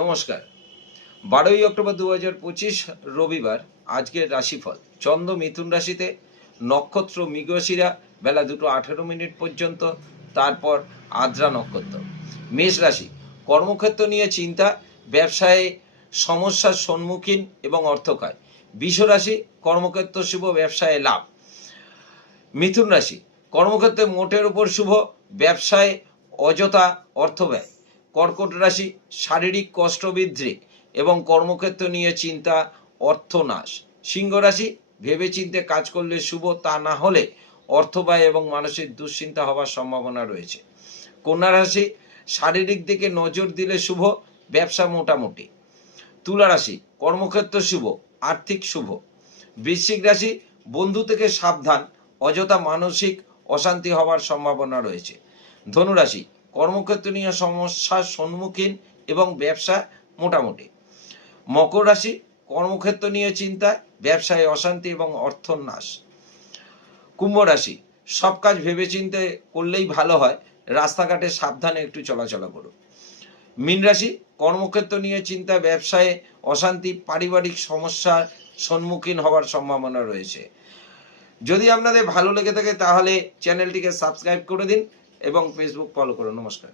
নমস্কার। 12ই অক্টোবর 2025 রবিবার। আজকের রাশিফল। চন্দ্র মিথুন রাশিতে, নক্ষত্র মৃগশিরা বেলা 2:18 পর্যন্ত, তারপর আদ্রা নক্ষত্র। মেষ রাশি, কর্মক্ষেত্র নিয়ে চিন্তা, ব্যবসায়ে সমস্যার সম্মুখীন এবং অর্থক্ষয়। বৃষ রাশি, কর্মক্ষেত্র শুভ, ব্যবসায়ে লাভ। মিথুন রাশি, কর্মক্ষেত্রে মোটের উপর শুভ, ব্যবসায় অযথা অর্থ ব্যয়। কর্কট রাশি, শারীরিক কষ্ট বৃদ্ধি এবং কর্মক্ষেত্র নিয়ে চিন্তা, অর্থনাশ। সিংহ রাশি, ভেবেচিন্তে কাজ করলে শুভ, তা না হলে অর্থ ব্যয় এবং মানসিক দুশ্চিন্তা হওয়ার সম্ভাবনা রয়েছে। কন্যা রাশি, শারীরিক দিকে নজর দিলে শুভ, ব্যবসা মোটামুটি। তুলা রাশি, কর্মক্ষেত্র শুভ, আর্থিক শুভ। বৃশ্চিক রাশি, বন্ধু থেকে সাবধান, অযথা মানসিক অশান্তি হওয়ার সম্ভাবনা রয়েছে। ধনু রাশি, কর্মক্ষেত্র নিয়ে সমস্যার সম্মুখীন এবং ব্যবসা মোটামুটি। মকর রাশি, কর্মক্ষেত্র নিয়ে চিন্তা, ব্যবসায় অশান্তি এবং অর্থনাশ। কুম্ভ রাশি, সব কাজ ভেবেচিন্তে করলেই ভালো হয়, রাস্তাঘাটে সাবধানে একটু চলাচলা করুন। মীন রাশি, কর্মক্ষেত্র নিয়ে চিন্তা, ব্যবসায় অশান্তি, পারিবারিক সমস্যার সম্মুখীন হওয়ার সম্ভাবনা রয়েছে। যদি আপনাদের ভালো লেগে থাকে তাহলে চ্যানেলটিকে সাবস্ক্রাইব করে দিন এবং ফেসবুক ফলো করুন। নমস্কার।